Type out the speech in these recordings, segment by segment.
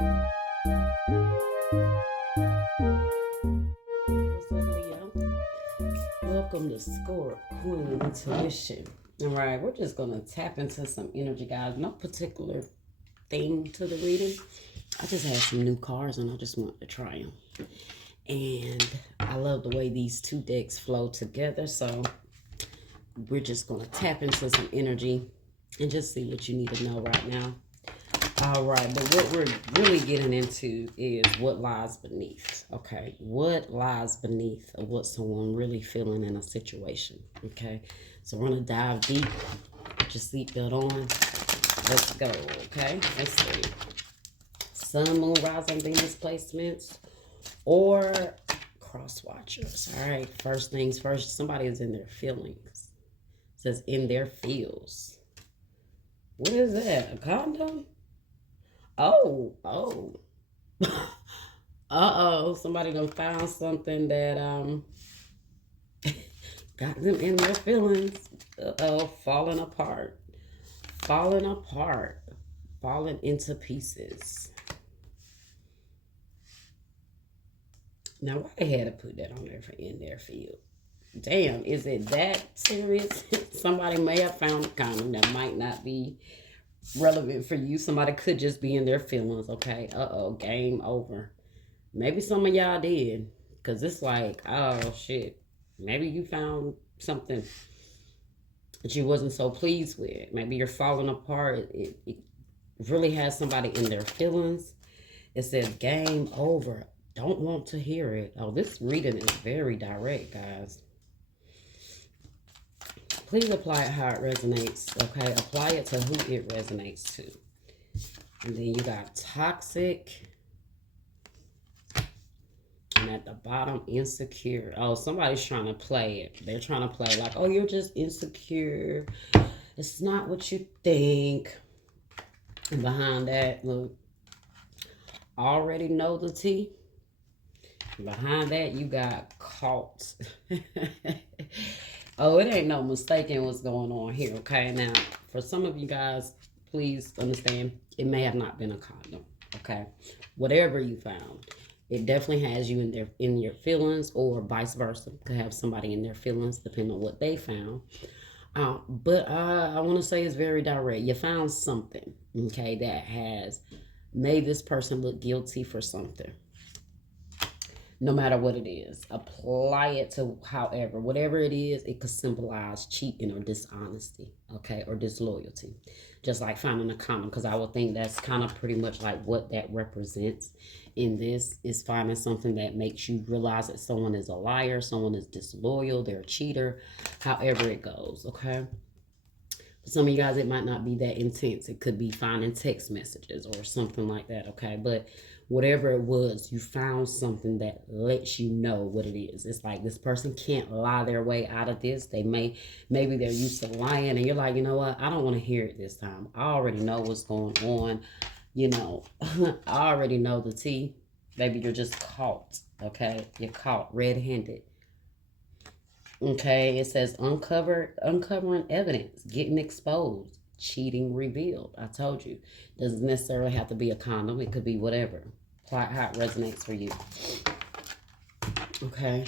What's up, Leo? Welcome to Score Queen Intuition. All right, we're just going to tap into some energy, guys. No particular theme to the reading. I just had some new cards and I just wanted to try them. And I love the way these two decks flow together. So we're just going to tap into some energy and just see what you need to know right now. All right, but what we're really getting into is what lies beneath. Okay, what lies beneath of what someone really feeling in a situation. Okay, so we're gonna dive deep. Put your seatbelt on. Let's go. Okay, let's see. Sun, Moon, Rising, Venus placements, or cross watchers. All right, first things first. Somebody is in their feelings. It says in their feels. What is that? A condom? Oh. Uh-oh. Somebody done found something that got them in their feelings. Uh-oh, falling apart. Falling apart. Falling into pieces. Now why they had to put that on there for in their field? Damn, is it that serious? Somebody may have found a condom that might not be relevant for you. Somebody could just be in their feelings. Okay, game over. Maybe some of y'all did, because it's like, oh shit, maybe you found something that you wasn't so pleased with. Maybe you're falling apart. It really has somebody in their feelings. It says game over. Don't want to hear it. Oh, this reading is very direct, guys. Please apply it how it resonates, okay? Apply it to who it resonates to. And then you got toxic. And at the bottom, insecure. Oh, somebody's trying to play it. They're trying to play like, oh, you're just insecure. It's not what you think. And behind that, look, already know the tea. Behind that, you got caught. Oh, it ain't no mistaking what's going on here, okay? Now, for some of you guys, please understand, it may have not been a condom, okay? Whatever you found, it definitely has you in your feelings, or vice versa. Could have somebody in their feelings, depending on what they found. But I want to say it's very direct. You found something, okay, that has made this person look guilty for something. No matter what it is, apply it to however, whatever it is, it could symbolize cheating or dishonesty, okay, or disloyalty. Just like finding a condom, because I would think that's kind of pretty much like what that represents in this, is finding something that makes you realize that someone is a liar, someone is disloyal, they're a cheater, however it goes, okay? For some of you guys, it might not be that intense. It could be finding text messages or something like that, okay? But whatever it was, you found something that lets you know what it is. It's like this person can't lie their way out of this. Maybe they're used to lying, and you're like, you know what? I don't want to hear it this time. I already know what's going on. You know, I already know the tea. Maybe you're just caught, okay? You're caught red-handed. Okay, it says uncovering evidence, getting exposed, cheating revealed. I told you. Doesn't necessarily have to be a condom. It could be whatever. Apply how it resonates for you. Okay.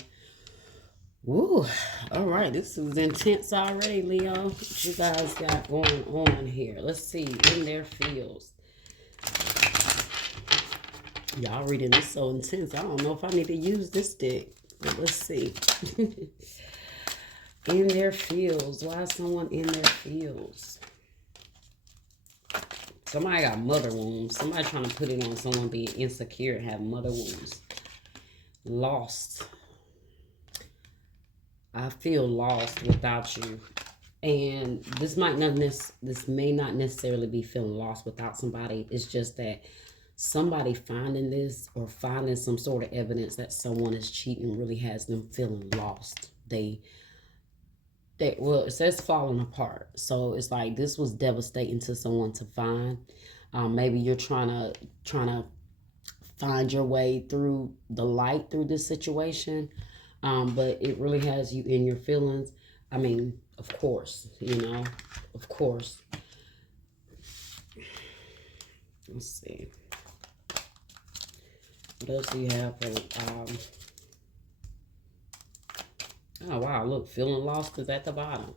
Woo. All right. This is intense already, Leo. What you guys got going on here? Let's see. In their fields. Y'all reading this so intense. I don't know if I need to use this deck. But let's see. In their fields. Why is someone in their fields? Somebody got mother wounds. Somebody trying to put it on someone being insecure and have mother wounds. Lost. I feel lost without you. And this may not necessarily be feeling lost without somebody. It's just that somebody finding this or finding some sort of evidence that someone is cheating really has them feeling lost. Well, it says falling apart, so it's like this was devastating to someone to find. Maybe you're trying to find your way through the light through this situation, but it really has you in your feelings. I mean, of course, of course. Let's see. What else do you have for, oh wow, look, feeling lost is at the bottom.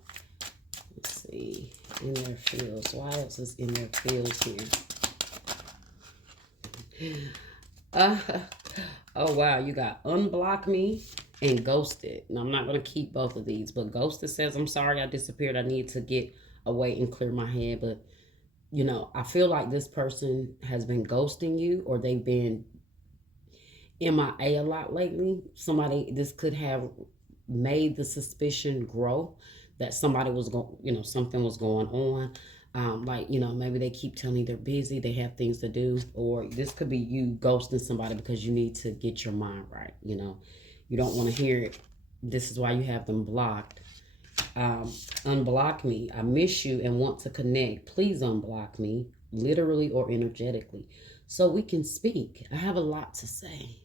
Let's see, in their fields. Why else is in their fields here? Oh wow, you got unblock me and ghosted. Now I'm not gonna keep both of these, but ghosted says, I'm sorry I disappeared. I need to get away and clear my head. But you know, I feel like this person has been ghosting you, or they've been MIA a lot lately. Somebody, this could have made the suspicion grow that somebody was going, you know, something was going on. Like, you know, maybe they keep telling you they're busy, they have things to do, or this could be you ghosting somebody because you need to get your mind right. You know, you don't want to hear it. This is why you have them blocked. Unblock me. I miss you and want to connect. Please unblock me, literally or energetically, so we can speak. I have a lot to say.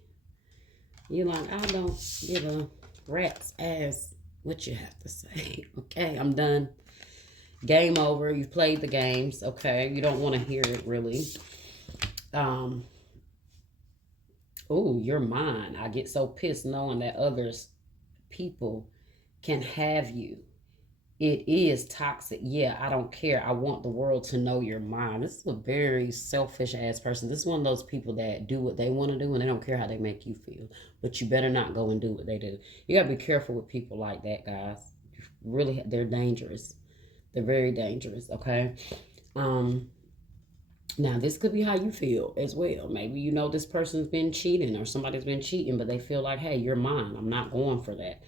You're like, I don't give a rat's ass what you have to say. Okay, I'm done. Game over. You've played the games. Okay, you don't want to hear it really. Oh, you're mine. I get so pissed knowing that others people can have you. It is toxic. Yeah, I don't care. I want the world to know you're mine. This is a very selfish ass person. This is one of those people that do what they want to do and they don't care how they make you feel. But you better not go and do what they do. You gotta be careful with people like that, guys. Really, they're dangerous. They're very dangerous. Okay. Now this could be how you feel as well. Maybe you know this person's been cheating or somebody's been cheating, but they feel like, hey, you're mine. I'm not going for that.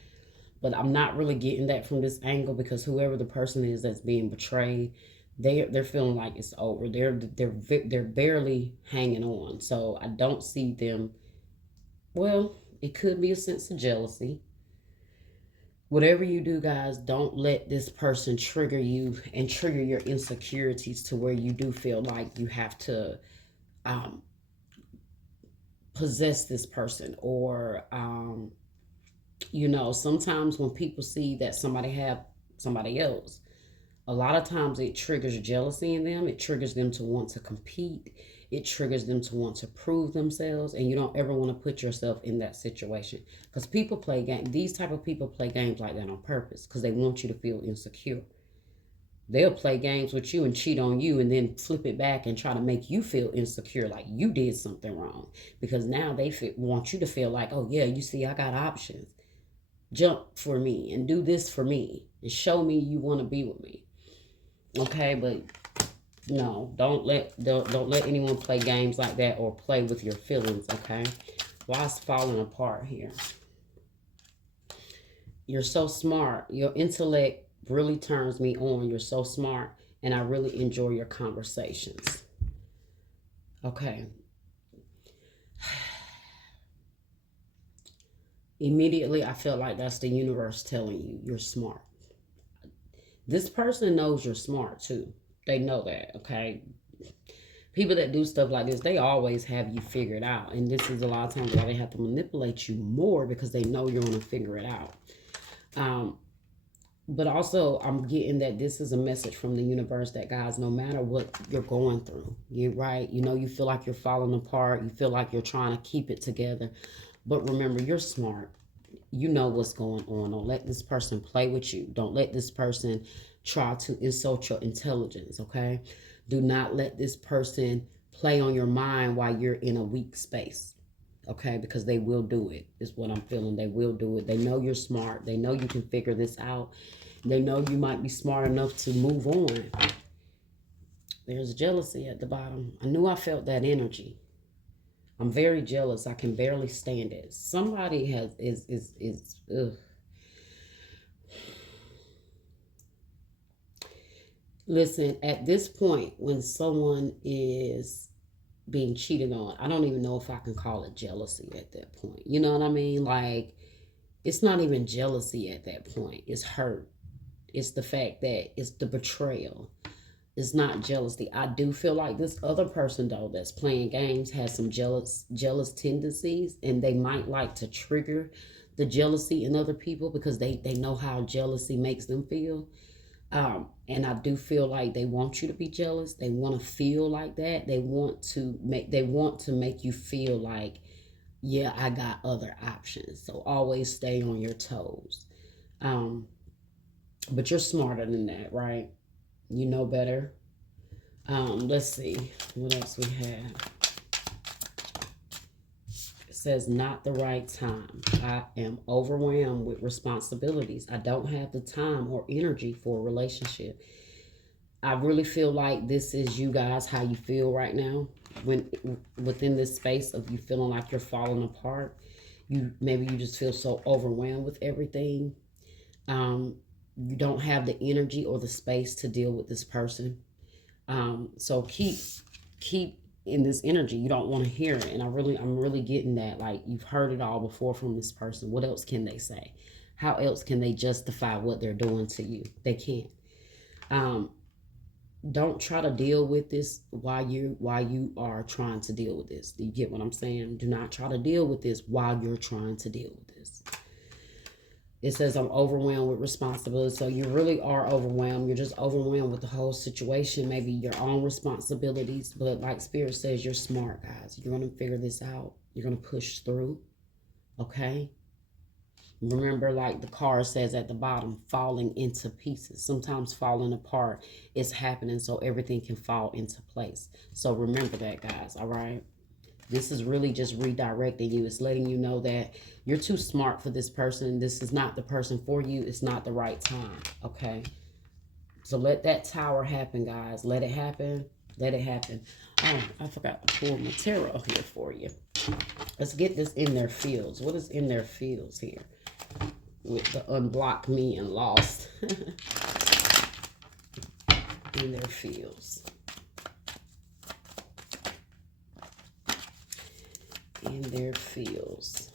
But I'm not really getting that from this angle because whoever the person is that's being betrayed, they're feeling like it's over. They're barely hanging on. So I don't see them. Well, it could be a sense of jealousy. Whatever you do, guys, don't let this person trigger you and trigger your insecurities to where you do feel like you have to um, possess this person or you know, sometimes when people see that somebody have somebody else, a lot of times it triggers jealousy in them. It triggers them to want to compete. It triggers them to want to prove themselves, and you don't ever want to put yourself in that situation because people play games. These type of people play games like that on purpose because they want you to feel insecure. They'll play games with you and cheat on you and then flip it back and try to make you feel insecure, like you did something wrong, because now they want you to feel like, oh yeah, you see, I got options. Jump for me and do this for me and show me you want to be with me. Okay, but no, don't let anyone play games like that or play with your feelings. Okay, why it's falling apart here? You're so smart. Your intellect really turns me on. You're so smart, and I really enjoy your conversations. Okay. Immediately, I felt like that's the universe telling you you're smart. This person knows you're smart too. They know that, okay? People that do stuff like this, they always have you figured out. And this is a lot of times why they have to manipulate you more because they know you're going to figure it out. But also, I'm getting that this is a message from the universe that, guys, no matter what you're going through, you're right. You know, you feel like you're falling apart. You feel like you're trying to keep it together. But remember, you're smart. You know what's going on. Don't let this person play with you. Don't let this person try to insult your intelligence, okay? Do not let this person play on your mind while you're in a weak space, okay? Because they will do it, is what I'm feeling. They will do it. They know you're smart. They know you can figure this out. They know you might be smart enough to move on. There's jealousy at the bottom. I knew I felt that energy. I'm very jealous. I can barely stand it. Somebody is ugh. Listen, at this point, when someone is being cheated on, I don't even know if I can call it jealousy at that point. You know what I mean? Like, it's not even jealousy at that point. It's hurt. It's the fact that it's the betrayal. It's not jealousy. I do feel like this other person though that's playing games has some jealous tendencies, and they might like to trigger the jealousy in other people because they know how jealousy makes them feel. And I do feel like they want you to be jealous. They want to feel like that. They want to make you feel like yeah, I got other options. So always stay on your toes. Um, but you're smarter than that, right? You know better. Let's see what else we have. It says not the right time. I am overwhelmed with responsibilities. I don't have the time or energy for a relationship. I really feel like this is you guys how you feel right now when within this space of you feeling like you're falling apart. You just feel so overwhelmed with everything. Um, you don't have the energy or the space to deal with this person. So keep in this energy. You don't want to hear it. And I'm really getting that. Like you've heard it all before from this person. What else can they say? How else can they justify what they're doing to you? They can't. Um, don't try to deal with this while you are trying to deal with this. Do you get what I'm saying? Do not try to deal with this while you're trying to deal with this. It says I'm overwhelmed with responsibility. So you really are overwhelmed. You're just overwhelmed with the whole situation, maybe your own responsibilities. But like Spirit says, you're smart, guys. You're going to figure this out. You're going to push through. Okay? Remember, like the card says at the bottom, falling into pieces. Sometimes falling apart is happening so everything can fall into place. So remember that, guys. All right? This is really just redirecting you. It's letting you know that you're too smart for this person. This is not the person for you. It's not the right time. Okay? So let that tower happen, guys. Let it happen. Let it happen. Oh, I forgot to pull my tarot here for you. Let's get this in their fields. What is in their fields here? With the unblocked me and lost. In their fields. In their fields.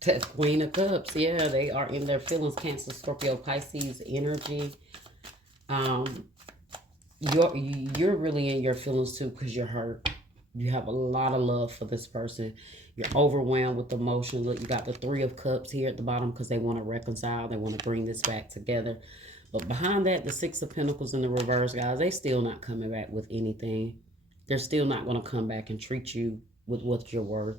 The Queen of Cups. Yeah, they are in their feelings. Cancer, Scorpio, Pisces energy. You're really in your feelings too because you're hurt. You have a lot of love for this person. You're overwhelmed with emotion. Look, you got the Three of Cups here at the bottom because they want to reconcile. They want to bring this back together. But behind that, the Six of Pentacles in the reverse, guys, they still not coming back with anything. They're still not going to come back and treat you with what you're worth.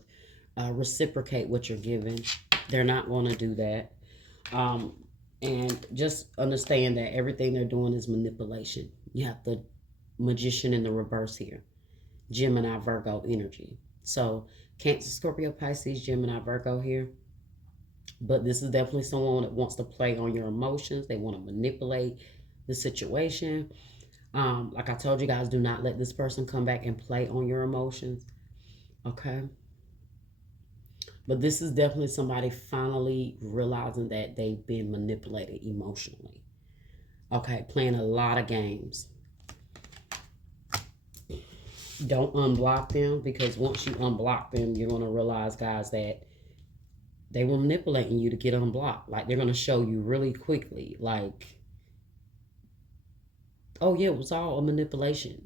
Reciprocate what you're giving. They're not going to do that. And just understand that everything they're doing is manipulation. You have the Magician in the reverse here. Gemini, Virgo energy. So Cancer, Scorpio, Pisces, Gemini, Virgo here. But this is definitely someone that wants to play on your emotions. They want to manipulate the situation. Like I told you guys, do not let this person come back and play on your emotions. Okay? But this is definitely somebody finally realizing that they've been manipulated emotionally. Okay? Playing a lot of games. Don't unblock them, because once you unblock them, you're going to realize, guys, that they were manipulating you to get unblocked. Like, they're going to show you really quickly, like, oh, yeah, it was all a manipulation.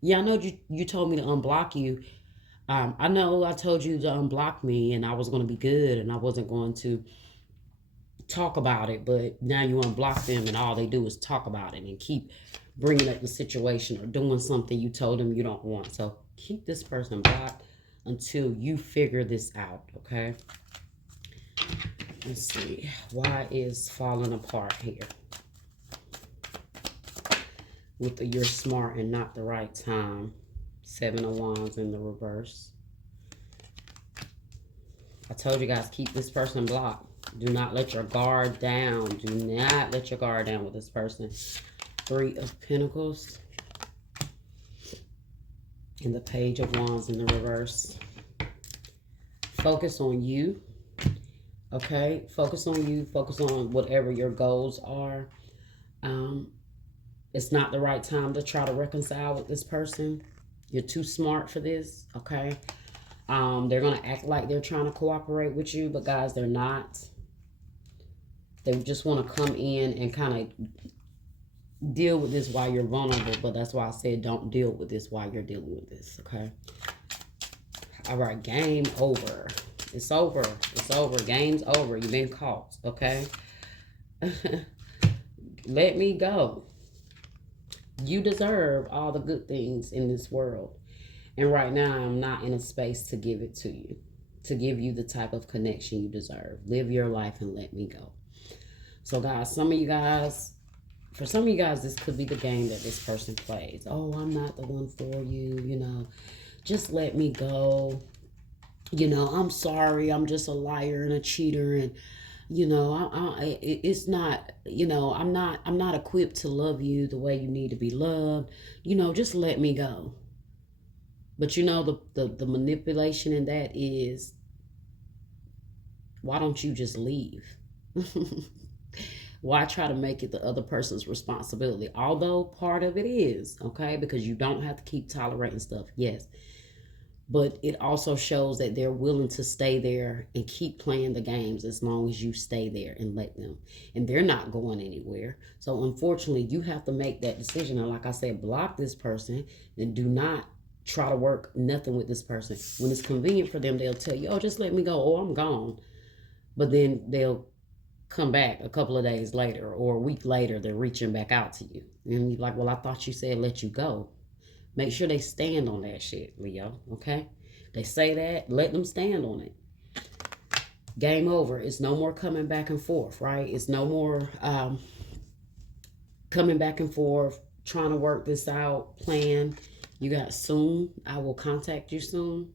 Yeah, I know you told me to unblock you. I know I told you to unblock me and I was going to be good and I wasn't going to talk about it, but now you unblock them and all they do is talk about it and keep bringing up the situation or doing something you told them you don't want. So keep this person blocked until you figure this out, okay? Let's see. Why is falling apart here? With the you're smart and not the right time. Seven of Wands in the reverse. I told you guys, keep this person blocked. Do not let your guard down. Do not let your guard down with this person. Three of Pentacles. And the Page of Wands in the reverse. Focus on you. Okay? Focus on you. Focus on whatever your goals are. It's not the right time to try to reconcile with this person. You're too smart for this. Okay? They're going to act like they're trying to cooperate with you, but guys, they're not. They just want to come in and kind of deal with this while you're vulnerable, but that's why I said don't deal with this while you're dealing with this, okay? All right, game over. It's over. It's over. Game's over. You've been caught, okay? Let me go. You deserve all the good things in this world. And right now, I'm not in a space to give it to you, to give you the type of connection you deserve. Live your life and let me go. So, guys, for some of you guys, this could be the game that this person plays. Oh, I'm not the one for you, just let me go. I'm sorry, I'm just a liar and a cheater, and it's not, I'm not equipped to love you the way you need to be loved. Just let me go. But the manipulation in that is, why don't you just leave? Why try to make it the other person's responsibility? Although part of it is, okay, because you don't have to keep tolerating stuff, yes. But it also shows that they're willing to stay there and keep playing the games as long as you stay there and let them. And they're not going anywhere. So unfortunately, you have to make that decision. And like I said, block this person and do not try to work nothing with this person. When it's convenient for them, they'll tell you, oh, just let me go, or I'm gone. But then they'll come back a couple of days later or a week later, they're reaching back out to you. And you're like, well, I thought you said let you go. Make sure they stand on that shit, Leo, okay? They say that, let them stand on it. Game over. It's no more coming back and forth, right? It's no more coming back and forth, trying to work this out, plan. You got soon. I will contact you soon.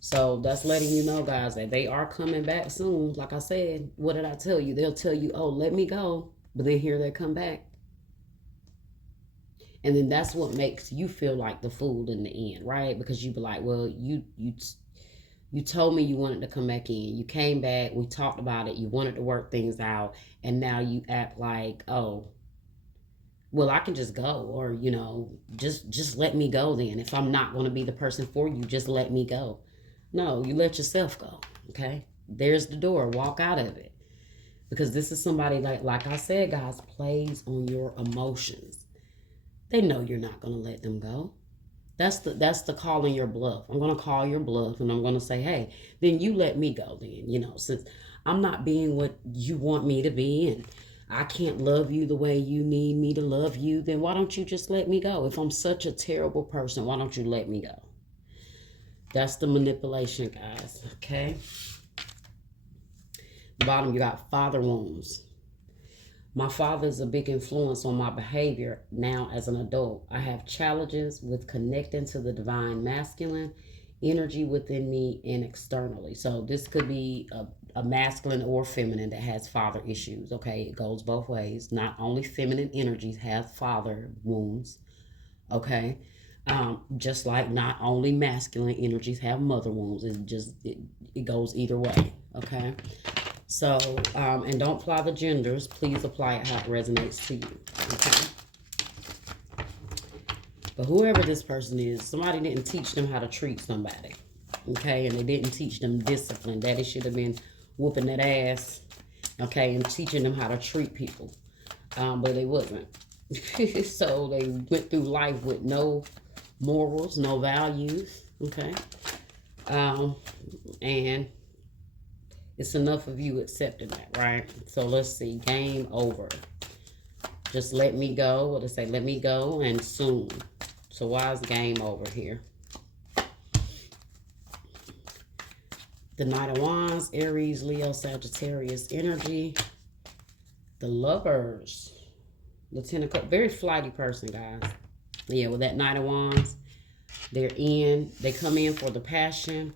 So that's letting you know, guys, that they are coming back soon. Like I said, what did I tell you? They'll tell you, oh, let me go. But then here they come back. And then that's what makes you feel like the fool in the end, right? Because you be like, well, you told me you wanted to come back in. You came back. We talked about it. You wanted to work things out. And now you act like, oh, well, I can just go. Or, just let me go then. If I'm not going to be the person for you, just let me go. No, you let yourself go, okay? There's the door. Walk out of it. Because this is somebody, like I said, guys, plays on your emotions. They know you're not going to let them go. That's the calling your bluff. I'm going to call your bluff, and I'm going to say, hey, then you let me go then, since I'm not being what you want me to be, and I can't love you the way you need me to love you, then why don't you just let me go? If I'm such a terrible person, why don't you let me go? That's the manipulation, guys, okay? The bottom, you got father wounds. My father is a big influence on my behavior now as an adult. I have challenges with connecting to the divine masculine energy within me and externally. So this could be a masculine or feminine that has father issues, okay? It goes both ways. Not only feminine energies have father wounds, okay? Just like not only masculine energies have mother wounds. It goes either way, okay? So, and don't apply the genders. Please apply it how it resonates to you, okay? But whoever this person is, somebody didn't teach them how to treat somebody, okay? And they didn't teach them discipline. Daddy should have been whooping that ass, okay, and teaching them how to treat people. But they wasn't. So they went through life with no morals, no values, okay? And it's enough of you accepting that, right? So let's see, game over. Just let me go. What does it say? Let me go and soon. So why is game over here? The Knight of Wands, Aries, Leo, Sagittarius energy. The Lovers. The Ten of Cups. Very flighty person, guys. Yeah, with that Knight of Wands. They come in for the passion.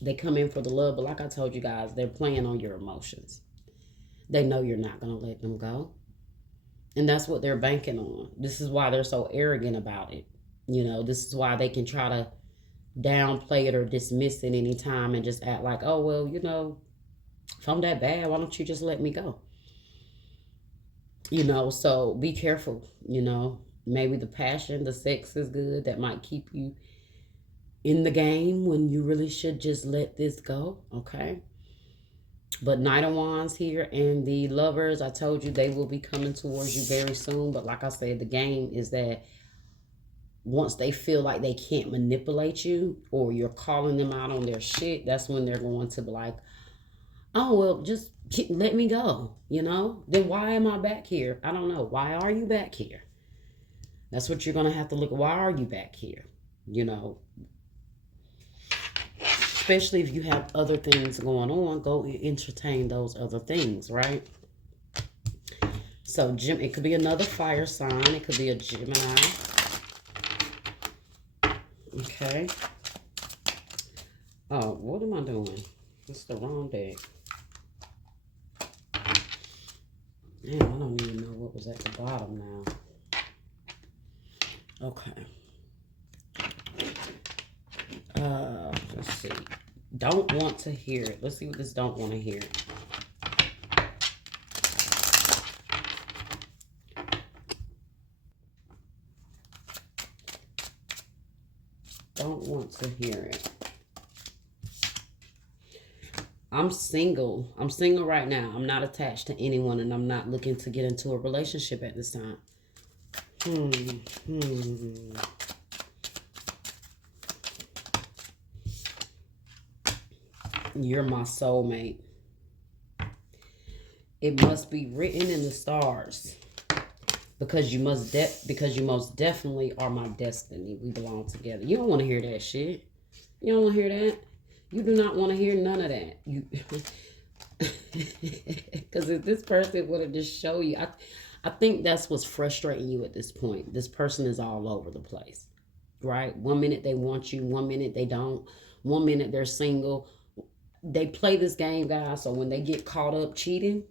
They come in for the love. But like I told you guys, they're playing on your emotions. They know you're not going to let them go. And that's what they're banking on. This is why they're so arrogant about it. This is why they can try to downplay it or dismiss it anytime and just act like, oh, well, if I'm that bad, why don't you just let me go? So be careful, Maybe the passion, the sex is good. That might keep you in the game when you really should just let this go, okay? But Knight of Wands here and the Lovers, I told you they will be coming towards you very soon. But like I said, the game is that once they feel like they can't manipulate you or you're calling them out on their shit, that's when they're going to be like, oh, well, just let me go, Then why am I back here? I don't know. Why are you back here? That's what you're going to have to look at. Why are you back here? You know, especially if you have other things going on, go entertain those other things, right? So, it could be another fire sign. It could be a Gemini. Okay. Oh, what am I doing? It's the wrong deck. Damn, I don't even know what was at the bottom now. Okay. Let's see. Don't want to hear it. Let's see what this don't want to hear. Don't want to hear it. I'm single. I'm single right now. I'm not attached to anyone, and I'm not looking to get into a relationship at this time. You're my soulmate. It must be written in the stars. Because you most definitely are my destiny. We belong together. You don't want to hear that shit. You don't want to hear that. You do not want to hear none of that. You, because if this person would have just show you, I think that's what's frustrating you at this point. This person is all over the place, right? 1 minute they want you, 1 minute they don't. 1 minute they're single. They play this game, guys. So when they get caught up cheating,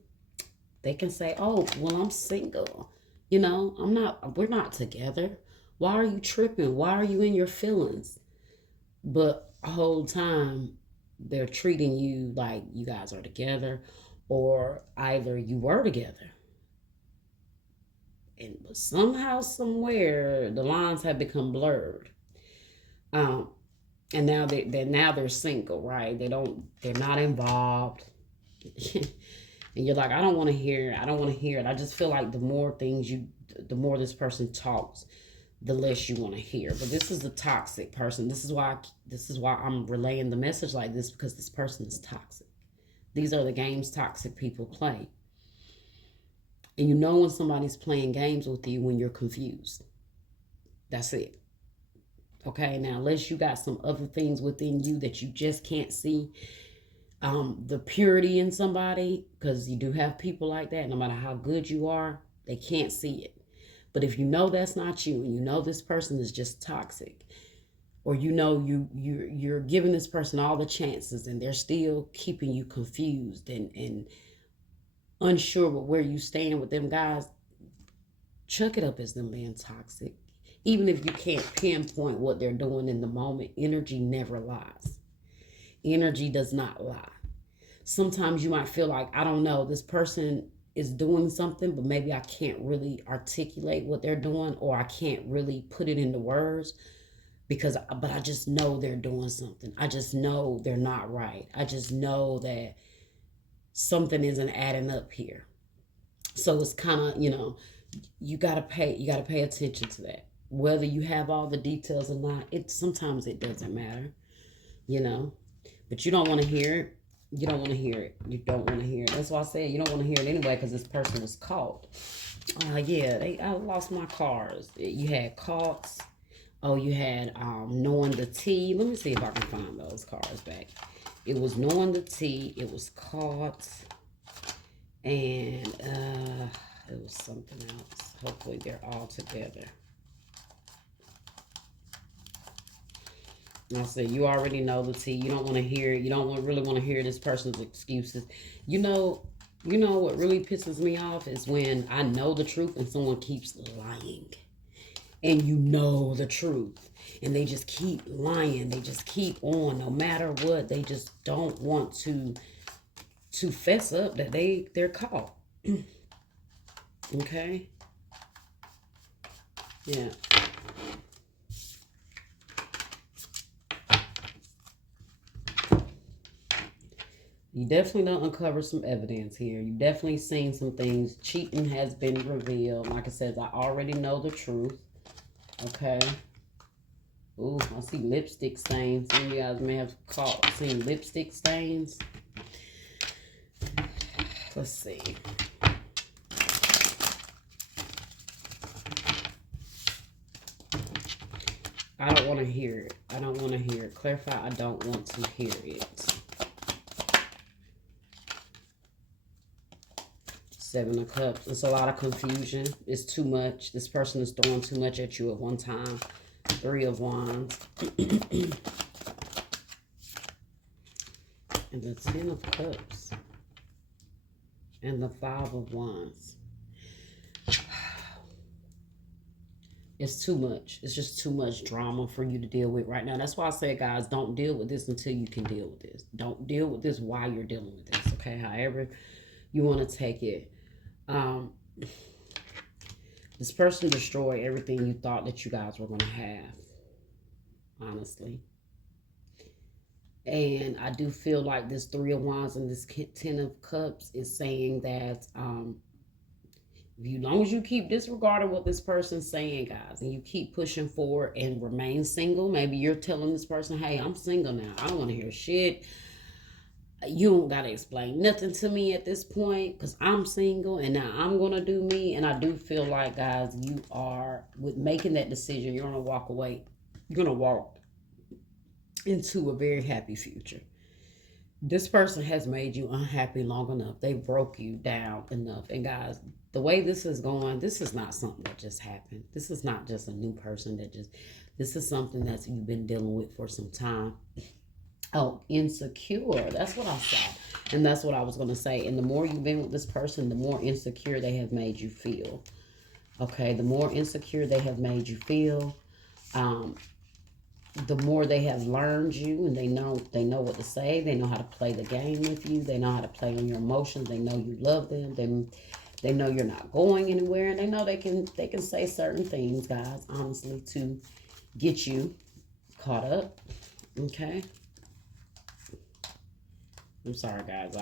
they can say, "Oh, well, I'm single. You know, we're not together. Why are you tripping? Why are you in your feelings?" But the whole time they're treating you like you guys are together, or either you were together. But somehow, somewhere, the lines have become blurred. And now they're single, right? They're not involved. And you're like, I don't want to hear it. I just feel like the more this person talks, the less you want to hear. But this is a toxic person. This is why I'm relaying the message like this, because this person is toxic. These are the games toxic people play. And you know when somebody's playing games with you when you're confused. That's it. Okay, now unless you got some other things within you that you just can't see, the purity in somebody, because you do have people like that. No matter how good you are, they can't see it. But if you know that's not you, and you know this person is just toxic, or you know you're giving this person all the chances, and they're still keeping you confused and unsure with where you stand with them guys, chuck it up as them being toxic. Even if you can't pinpoint what they're doing in the moment, energy never lies. Energy does not lie. Sometimes you might feel like, I don't know, this person is doing something, but maybe I can't really articulate what they're doing, or I can't really put it into words, but I just know they're doing something. I just know they're not right. I just know that something isn't adding up here. So it's kind of, you gotta pay attention to that. Whether you have all the details or not, sometimes it doesn't matter, but you don't want to hear it. You don't want to hear it. You don't want to hear it. That's why I said you don't want to hear it anyway, because this person was caught. I lost my cards. You had caught. Oh, you had knowing the T. Let me see if I can find those cards back. It was knowing the T. It was caught. And it was something else. Hopefully they're all together. I said, you already know the T. You don't want to hear it. You don't really want to hear this person's excuses. You know what really pisses me off is when I know the truth and someone keeps lying. And you know the truth. And they just keep lying. They just keep on. No matter what, they just don't want to fess up that they're caught. Okay? Yeah. You definitely don't uncover some evidence here. You definitely seen some things. Cheating has been revealed. Like I said, I already know the truth. Okay. Ooh, I see lipstick stains. Some of you guys may have seen lipstick stains. Let's see. I don't want to hear it. I don't want to hear it. Clarify, I don't want to hear it. Seven of Cups. It's a lot of confusion. It's too much. This person is throwing too much at you at one time. Three of Wands. And the Ten of Cups. And the Five of Wands. It's too much. It's just too much drama for you to deal with right now. That's why I say, guys, don't deal with this until you can deal with this. Don't deal with this while you're dealing with this, okay? However you want to take it. This person destroyed everything you thought that you guys were going to have, honestly. And I do feel like this Three of Wands and this Ten of Cups is saying that as long as you keep disregarding what this person's saying, guys, and you keep pushing forward and remain single, maybe you're telling this person, hey, I'm single now. I don't want to hear shit. You don't got to explain nothing to me at this point because I'm single and now I'm going to do me. And I do feel like, guys, you are, with making that decision, you're going to walk away. You're going to walk into a very happy future. This person has made you unhappy long enough. They broke you down enough. And guys, the way this is going, this is not something that just happened. This is not just a new person that just, this is something that you've been dealing with for some time. Oh, insecure. That's what I saw. And that's what I was going to say. And the more you've been with this person, the more insecure they have made you feel. Okay, the more insecure they have made you feel, the more they have learned you, and they know what to say. They know how to play the game with you. They know how to play on your emotions. They know you love them. They know you're not going anywhere, and they know they can say certain things, guys, honestly, to get you caught up. Okay. I'm sorry, guys.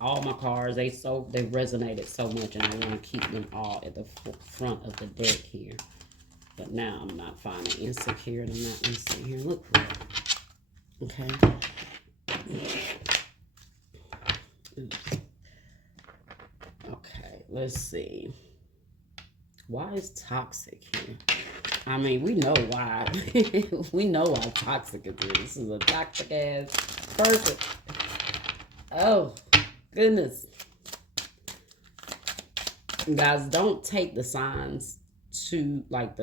All my cards, they resonated so much, and I want to keep them all at the front of the deck here. But now I'm not finding insecure. I'm not insecure. Here, look for it. Okay. Okay, let's see. Why is toxic here? I mean, we know why. We know why toxic is here. This is a toxic ass person. Oh, goodness. Guys, don't take the signs to like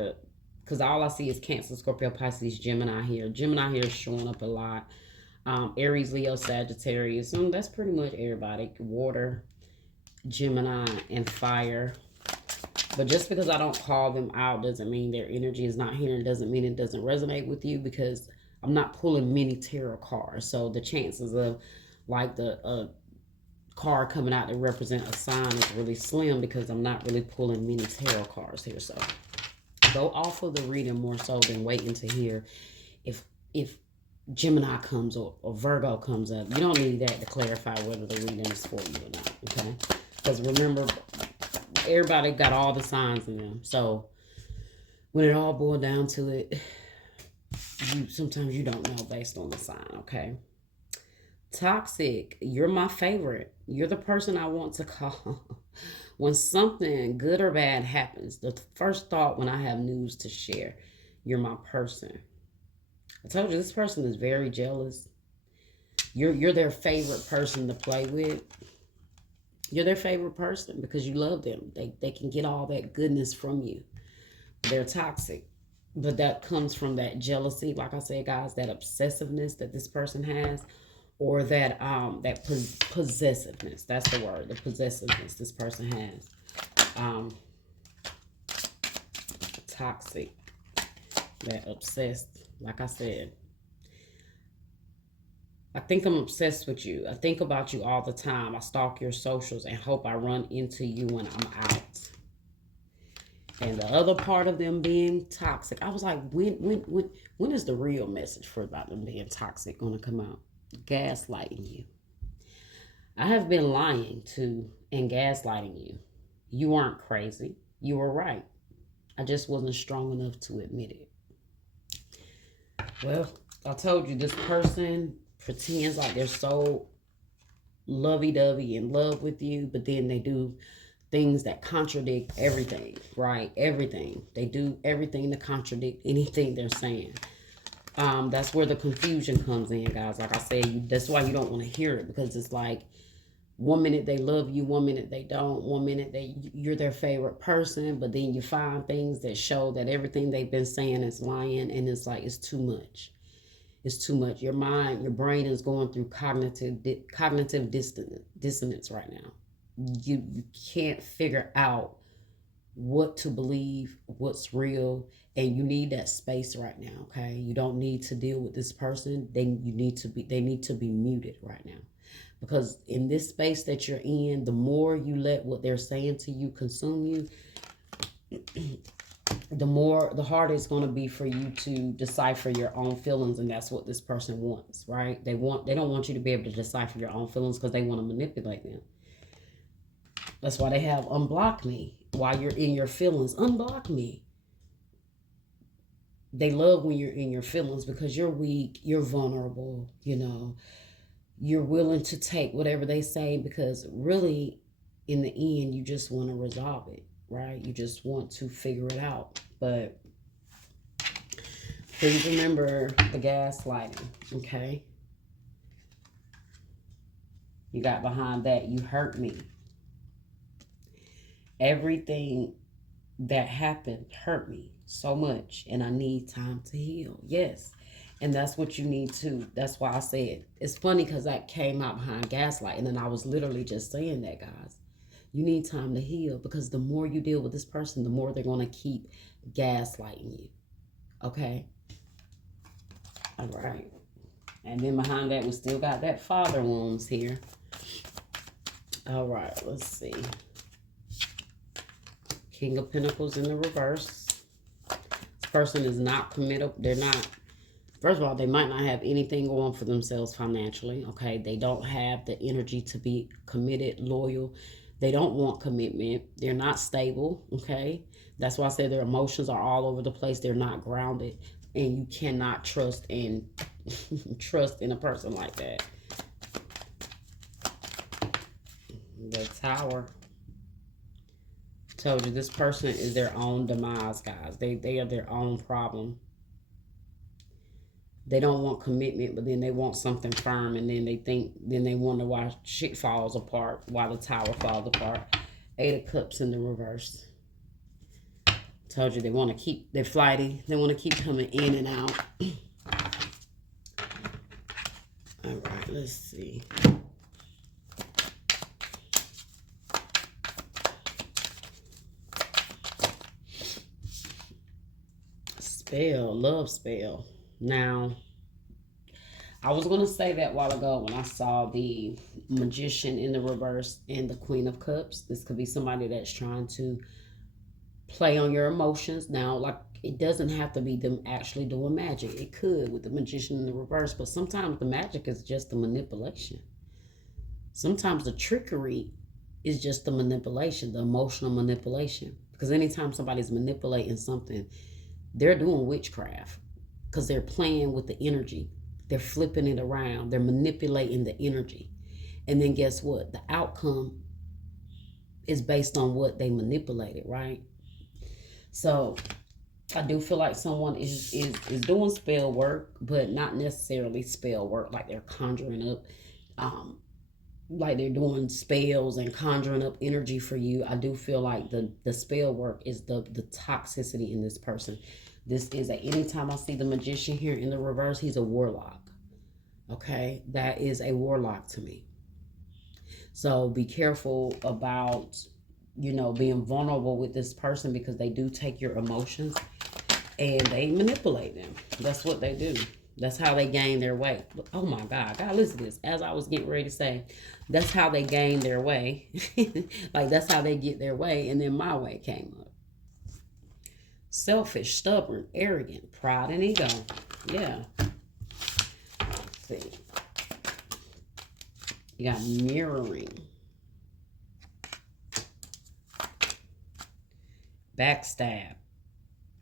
because all I see is Cancer, Scorpio, Pisces, Gemini here. Gemini here is showing up a lot. Aries, Leo, Sagittarius. That's pretty much everybody. Water, Gemini, and fire. But just because I don't call them out doesn't mean their energy is not here. It doesn't mean it doesn't resonate with you, because I'm not pulling many tarot cards. So the chances of like the card coming out that represent a sign is really slim, because I'm not really pulling many tarot cards here. So go off of the reading more so than waiting to hear if Gemini comes or Virgo comes up. You don't need that to clarify whether the reading is for you or not, okay? Because remember, everybody got all the signs in them. So when it all boils down to it, sometimes you don't know based on the sign, okay? Toxic, you're my favorite. You're the person I want to call. When something good or bad happens, the first thought when I have news to share, you're my person. I told you, this person is very jealous. You're their favorite person to play with. You're their favorite person because you love them. They can get all that goodness from you. They're toxic. But that comes from that jealousy, like I said, guys, that obsessiveness that this person has, or that possessiveness. That's the word, the possessiveness this person has. Toxic, that obsessed, like I said. I think I'm obsessed with you. I think about you all the time. I stalk your socials and hope I run into you when I'm out. And the other part of them being toxic, I was like, when is the real message for about them being toxic going to come out? Gaslighting you. I have been lying to and gaslighting you. You weren't crazy. You were right. I just wasn't strong enough to admit it. Well, I told you, this person pretends like they're so lovey-dovey in love with you, but then they do things that contradict everything, right? Everything. They do everything to contradict anything they're saying. That's where the confusion comes in, guys. Like I said, that's why you don't want to hear it, because it's like one minute they love you, one minute they don't, one minute you're their favorite person, but then you find things that show that everything they've been saying is lying, and it's like it's too much. It's too much. Your mind, your brain is going through cognitive dissonance right now. You can't figure out what to believe, what's real, and you need that space right now. Okay, you don't need to deal with this person. They need to be muted right now, because in this space that you're in, the more you let what they're saying to you consume you, the harder it's going to be for you to decipher your own feelings. And that's what this person wants, right? They don't want you to be able to decipher your own feelings, because they want to manipulate them. That's why they have unblock me while you're in your feelings. Unblock me. They love when you're in your feelings, because you're weak, you're vulnerable, you're willing to take whatever they say, because really in the end you just want to resolve it, right? You just want to figure it out. But please remember the gaslighting, okay? You got behind that, you hurt me. Everything that happened hurt me so much, and I need time to heal. Yes. And that's what you need to. That's why I said it's funny, because that came out behind gaslighting, and I was literally just saying that, guys. You need time to heal, because the more you deal with this person, the more they're going to keep gaslighting you. Okay? All right. And then behind that, we still got that father wounds here. All right. Let's see. King of Pentacles in the reverse. This person is not committed. They're not. First of all, they might not have anything going for themselves financially, okay? They don't have the energy to be committed, loyal. They don't want commitment. They're not stable, okay? That's why I said their emotions are all over the place. They're not grounded, and you cannot trust in a person like that. The Tower. Told you, this person is their own demise, guys. They are their own problem. They don't want commitment, but then they want something firm, and then they wonder why shit falls apart, why the Tower falls apart. 8 of Cups in the reverse. Told you they're flighty. They want to keep coming in and out. All right, let's see. Love spell. Now, I was going to say that a while ago when I saw the Magician in the reverse and the Queen of Cups. This could be somebody that's trying to play on your emotions. Now, like, it doesn't have to be them actually doing magic. It could with the Magician in the reverse, but sometimes the magic is just the manipulation. Sometimes the trickery is just the manipulation, the emotional manipulation. Because anytime somebody's manipulating something, they're doing witchcraft, because they're playing with the energy. They're flipping it around. They're manipulating the energy. And then guess what? The outcome is based on what they manipulated, right? So I do feel like someone is doing spell work, but not necessarily spell work like they're conjuring up, like they're doing spells and conjuring up energy for you. I do feel like the spell work is the toxicity in this person. This is anytime I see the Magician here in the reverse, he's a warlock. Okay, that is a warlock to me. So be careful about, being vulnerable with this person, because they do take your emotions and they manipulate them. That's what they do. That's how they gain their way. Oh my God, listen to this. As I was getting ready to say, that's how they gain their way. Like, that's how they get their way. And then my way came up. Selfish, stubborn, arrogant, pride, and ego. Yeah. Let's see. You got mirroring. Backstab.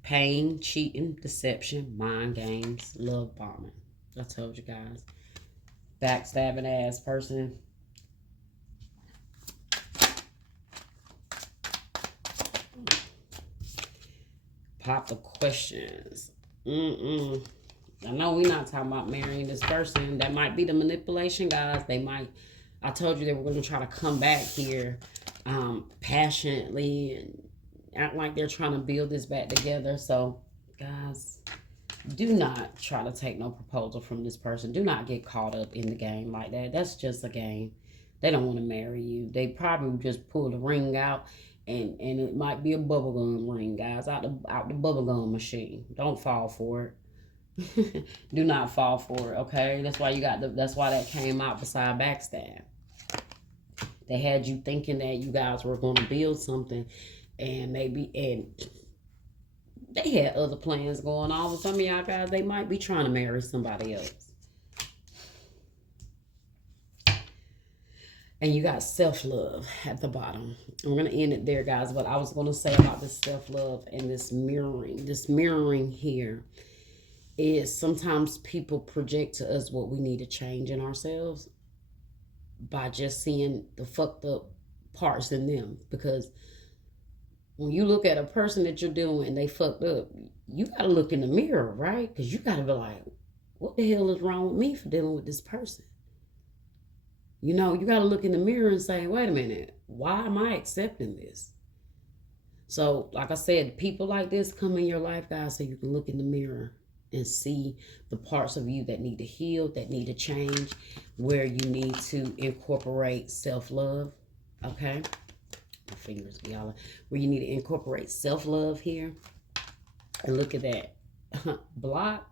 Pain, cheating, deception, mind games, love bombing. I told you guys. Backstabbing ass person. Pop the questions. I know we're not talking about marrying this person. That might be the manipulation, guys. They might. I told you they were going to try to come back here passionately and act like they're trying to build this back together. So, guys, do not try to take no proposal from this person. Do not get caught up in the game like that. That's just a game. They don't want to marry you. They probably just pull the ring out, and it might be a bubblegum ring, guys, out the bubblegum machine. Don't fall for it. Do not fall for it, okay? That's why that's why that came out beside backstab. They had you thinking that you guys were going to build something, and they had other plans going on with some of y'all guys. They might be trying to marry somebody else. And you got self-love at the bottom. I'm going to end it there, guys. But I was going to say about this self-love and this mirroring. This mirroring here is sometimes people project to us what we need to change in ourselves by just seeing the fucked up parts in them. Because when you look at a person that you're dealing with and they fucked up, you got to look in the mirror, right? Because you got to be like, what the hell is wrong with me for dealing with this person? You know, you got to look in the mirror and say, wait a minute, why am I accepting this? So, like I said, people like this come in your life, guys, so you can look in the mirror and see the parts of you that need to heal, that need to change, where you need to incorporate self-love, okay? My fingers be all where you need to incorporate self-love here. And look at that. Block,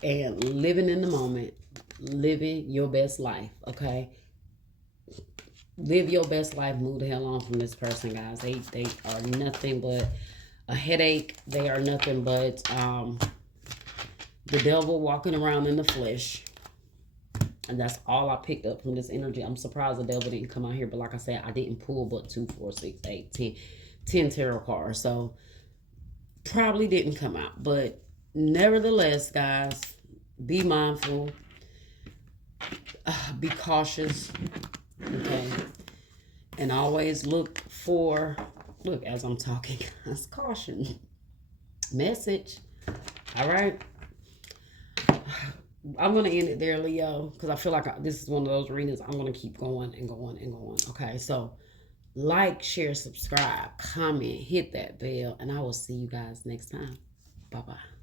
and living in the moment, living your best life, okay? Live your best life. Move the hell on from this person, guys. They are nothing but a headache. They are nothing but the devil walking around in the flesh. And that's all I picked up from this energy. I'm surprised the devil didn't come out here. But like I said, I didn't pull but 2, 4, 6, 8, 10 tarot cards. So probably didn't come out. But nevertheless, guys, be mindful. Be cautious. Okay. And always look as I'm talking, that's caution. Message. All right. I'm going to end it there, Leo, because I feel like this is one of those readings I'm going to keep going and going and going. Okay. So like, share, subscribe, comment, hit that bell, and I will see you guys next time. Bye-bye.